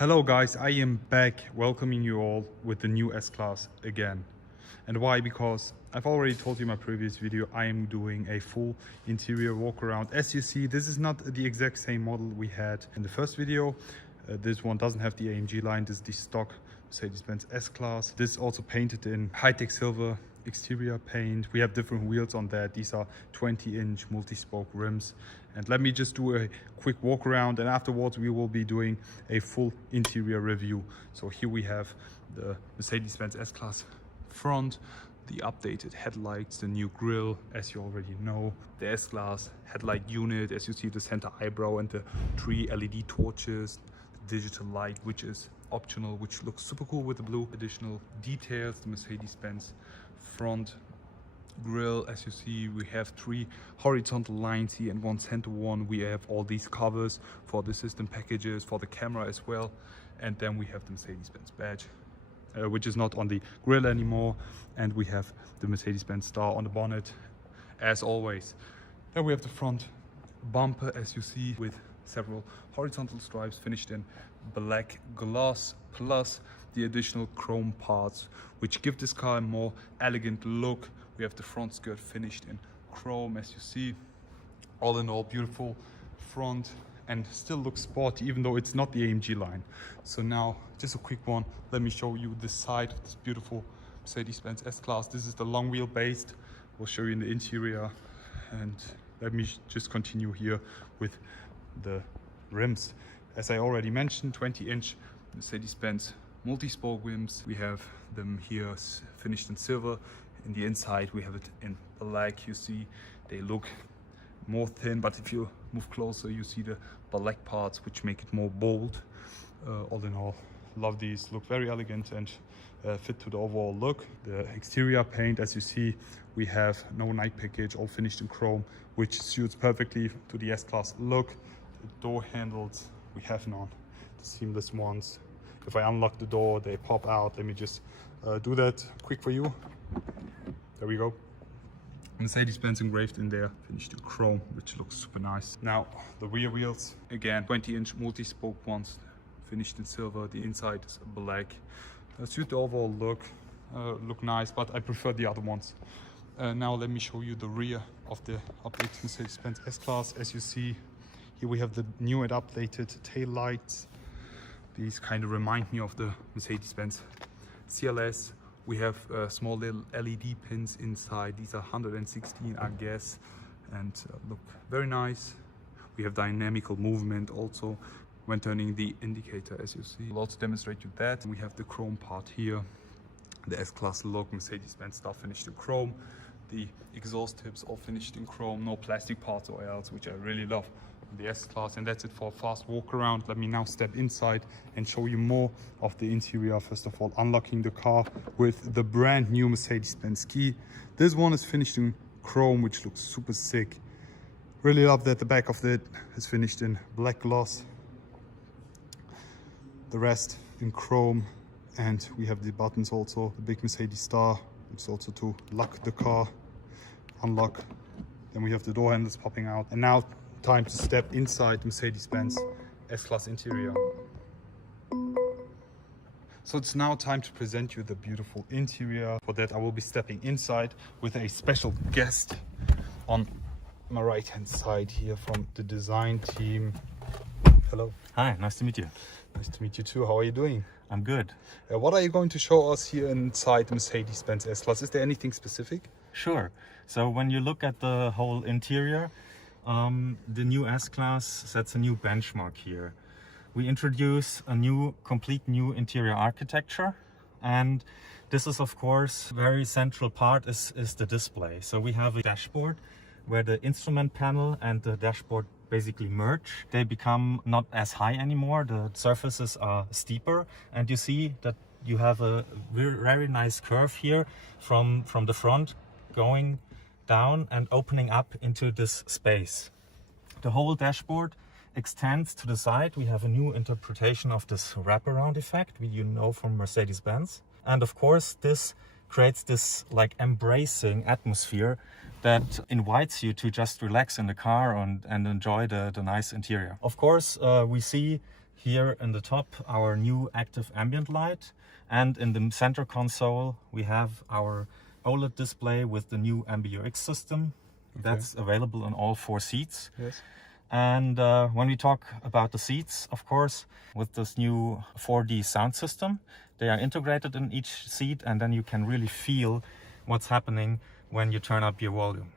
Hello guys, I am back welcoming you all with the new S-Class again. And why? Because I've already told you in my previous video, I am doing a full interior walk around. As you see, this is not the exact same model we had in the first video. This one doesn't have the AMG line, this is the stock Mercedes-Benz S-Class. This is also painted in Hightech Silver exterior paint. We have different wheels on that. These are 20-inch multi-spoke rims. And let me just do a quick walk around, and afterwards we will be doing a full interior review. So here we have the Mercedes-Benz S-Class front, the updated headlights, the new grille, as you already know, the S-Class headlight unit, as you see the center eyebrow and the 3 LED torches, the digital light, which is optional, which looks super cool with the blue. Additional details, the Mercedes-Benz front grille, as you see, we have 3 horizontal lines here and 1 center one. We have all these covers for the system packages, for the camera as well, and then we have the Mercedes-Benz badge, which is not on the grille anymore, and we have the Mercedes-Benz star on the bonnet as always. Then we have the front bumper, as you see, with several horizontal stripes finished in black gloss, plus the additional chrome parts which give this car a more elegant look. We have the front skirt finished in chrome, as you see. All in all, beautiful front, and still looks sporty even though it's not the AMG line. So now just a quick one, let me show you the side of this beautiful Mercedes-Benz S-Class. This is the long wheelbase. We'll show you in the interior, and let me just continue here with the rims. As I already mentioned, 20-inch Mercedes-Benz multi-spoke rims. We have them here finished in silver. In the inside we have it in black. You see they look more thin, but if you move closer you see the black parts which make it more bold. All in all, love these, look very elegant and fit to the overall look. The exterior paint, as you see, we have no night package, all finished in chrome, which suits perfectly to the S-Class look. The door handles, we have none, the seamless ones. If I unlock the door, they pop out. Let me just do that quick for you. There we go. Mercedes-Benz engraved in there, finished in chrome, which looks super nice. Now the rear wheels, again 20-inch multi-spoke ones, finished in silver. The inside is black. Suit the overall look, look nice, but I prefer the other ones. Now let me show you the rear of the updated Mercedes-Benz S-Class. As you see, here we have the new and updated tail lights. These kind of remind me of the Mercedes-Benz CLS. We have small little LED pins inside. These are 116, I guess, and look very nice. We have dynamical movement also when turning the indicator, as you see. I'll also demonstrate you that. We have the chrome part here, the S-Class look, Mercedes-Benz stuff finished in chrome. The exhaust tips all finished in chrome, no plastic parts or else, which I really love the S-Class. And that's it for a fast walk around. Let me now step inside and show you more of the interior. First of all, unlocking the car with the brand new Mercedes-Benz key. This one is finished in chrome, which looks super sick. Really love that the back of it is finished in black gloss, the rest in chrome. And we have the buttons also, the big Mercedes star, which is also to lock the car, unlock. Then we have the door handles popping out. And now time to step inside the Mercedes-Benz S-Class interior. So it's now time to present you the beautiful interior. For that I will be stepping inside with a special guest on my right hand side here from the design team. Hello. Hi, nice to meet you. Nice to meet you too. How are you doing? I'm good. What are you going to show us here inside the Mercedes-Benz S-Class? Is there anything specific? Sure. So when you look at the whole interior, the new S-Class sets a new benchmark here. We introduce a complete new interior architecture, and this is of course very central part is the display. So we have a dashboard where the instrument panel and the dashboard basically merge. They become not as high anymore, the surfaces are steeper, and you see that you have a very nice curve here from the front going down and opening up into this space. The whole dashboard extends to the side. We have a new interpretation of this wraparound effect you know from Mercedes-Benz, and of course this creates this like embracing atmosphere that invites you to just relax in the car and enjoy the nice interior. Of course, we see Here in the top, our new active ambient light, and in the center console we have our OLED display with the new MBUX system. Okay. That's available on all 4 seats. Yes. And when we talk about the seats, of course, with this new 4D sound system, they are integrated in each seat, and then you can really feel what's happening when you turn up your volume.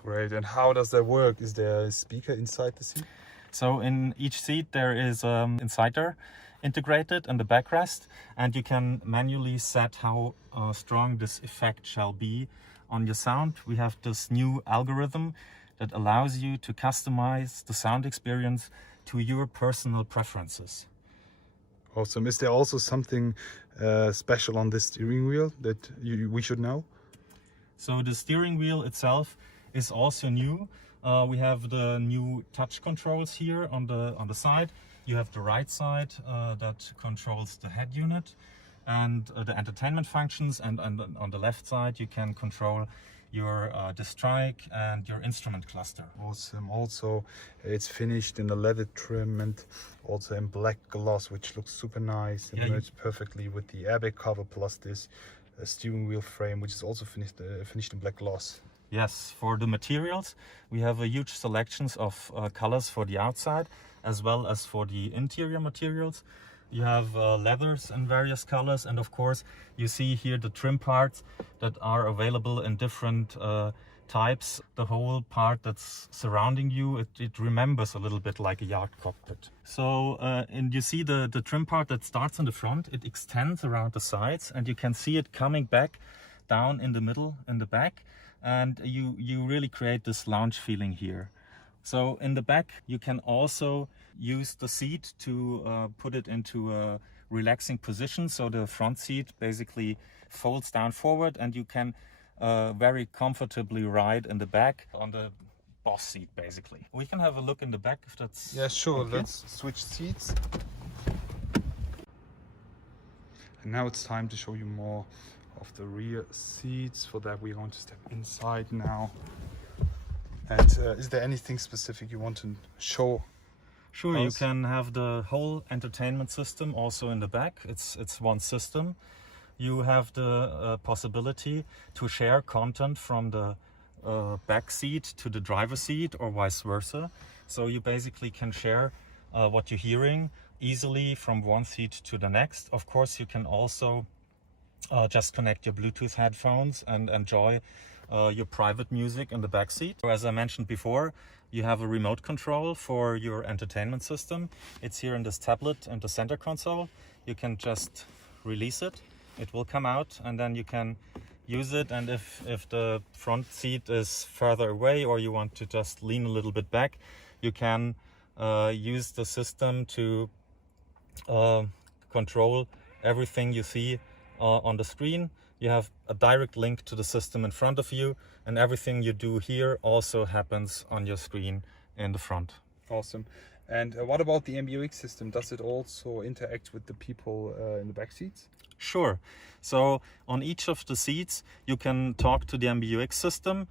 Great. And how does that work? Is there a speaker inside the seat? So in each seat there is insider integrated in the backrest, and you can manually set how strong this effect shall be on your sound. We have this new algorithm that allows you to customize the sound experience to your personal preferences. Awesome. Is there also something special on the steering wheel that we should know? So the steering wheel itself is also new. We have the new touch controls here on the side. You have the right side that controls the head unit and the entertainment functions, and on the left side you can control your disc strike and your instrument cluster. Awesome. Also, it's finished in a leather trim and also in black gloss, which looks super nice and merges perfectly with the airbag cover, plus this steering wheel frame, which is also finished in black gloss. Yes, for the materials, we have a huge selections of colors for the outside as well as for the interior materials. You have leathers in various colors, and of course you see here the trim parts that are available in different types. The whole part that's surrounding you, it remembers a little bit like a yacht cockpit. So and you see the trim part that starts in the front, it extends around the sides, and you can see it coming back down in the middle in the back, and you really create this lounge feeling here. So in the back you can also use the seat to put it into a relaxing position, so the front seat basically folds down forward and you can very comfortably ride in the back on the boss seat basically. We can have a look in the back if that's... Yeah, sure. okay. Let's switch seats. And now it's time to show you more of the rear seats. For that we're going to step inside now. And is there anything specific you want to show? Sure, you can have the whole entertainment system also in the back. It's one system. You have the possibility to share content from the back seat to the driver's seat or vice versa. So you basically can share what you're hearing easily from one seat to the next. Of course, you can also just connect your Bluetooth headphones and enjoy your private music in the back seat. So as I mentioned before, you have a remote control for your entertainment system. It's here in this tablet in the center console. You can just release it. It will come out and then you can use it. And if the front seat is further away or you want to just lean a little bit back, you can use the system to control everything you see on the screen. You have a direct link to the system in front of you, and everything you do here also happens on your screen in the front. Awesome. And what about the MBUX system? Does it also interact with the people in the back seats? Sure. So on each of the seats you can talk to the MBUX system.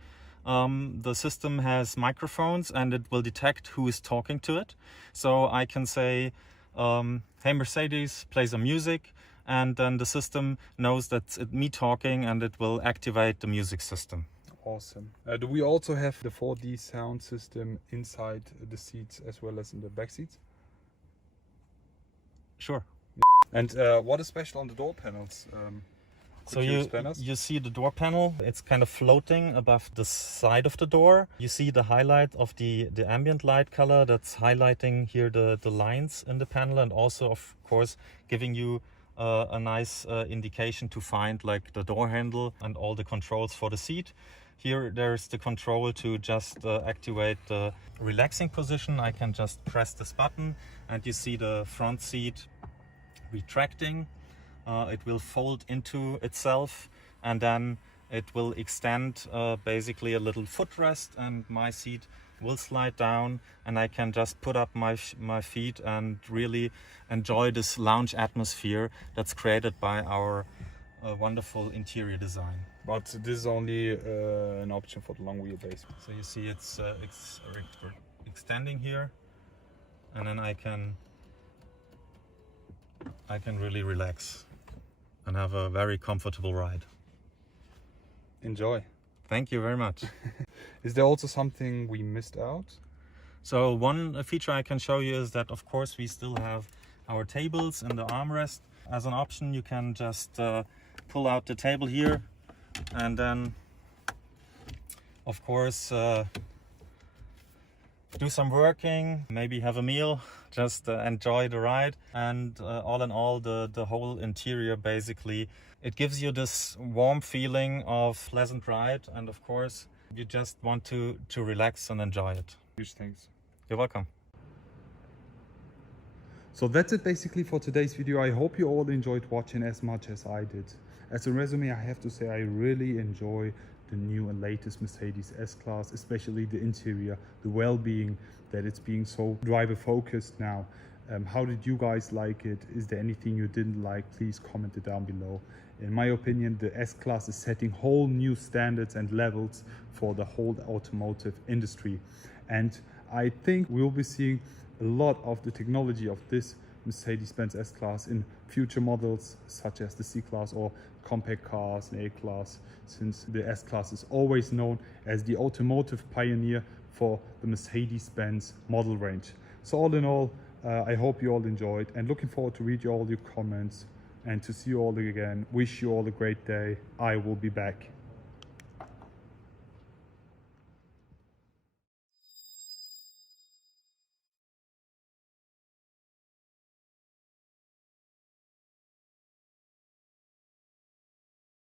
The system has microphones and it will detect who is talking to it. So I can say, hey Mercedes, play some music. And then the system knows that it's me talking and it will activate the music system. Awesome. Do we also have the 4D sound system inside the seats as well as in the back seats? Sure. And what is special on the door panels? So you see the door panel, it's kind of floating above the side of the door. You see the highlight of the ambient light color that's highlighting here the lines in the panel, and also of course giving you a nice indication to find like the door handle and all the controls for the seat. Here there's the control to just activate the relaxing position. I can just press this button and you see the front seat retracting. It will fold into itself and then it will extend basically a little footrest, and my seat will slide down and I can just put up my feet and really enjoy this lounge atmosphere that's created by our wonderful interior design. But this is only an option for the long wheelbase. So you see it's extending here, and then I can I can really relax and have a very comfortable ride. Enjoy. Thank you very much. Is there also something we missed out? So one feature I can show you is that, of course, we still have our tables and the armrest. As an option, you can just pull out the table here and then, of course, do some working, maybe have a meal, just enjoy the ride. And all in all, the whole interior, basically, it gives you this warm feeling of pleasant ride. And of course, you just want to relax and enjoy it. Huge thanks. You're welcome. So that's it basically for today's video. I hope you all enjoyed watching as much as I did. As a resume, I have to say I really enjoy the new and latest Mercedes S-Class, especially the interior, the well-being, that it's being so driver focused now. How did you guys like it? Is there anything you didn't like? Please comment it down below. In my opinion, the S-Class is setting whole new standards and levels for the whole automotive industry. And I think we'll be seeing a lot of the technology of this Mercedes-Benz S-Class in future models such as the C-Class or compact cars and A-Class, since the S-Class is always known as the automotive pioneer for the Mercedes-Benz model range. So all in all, I hope you all enjoyed, and looking forward to read all your comments and to see you all again. Wish you all a great day. I will be back.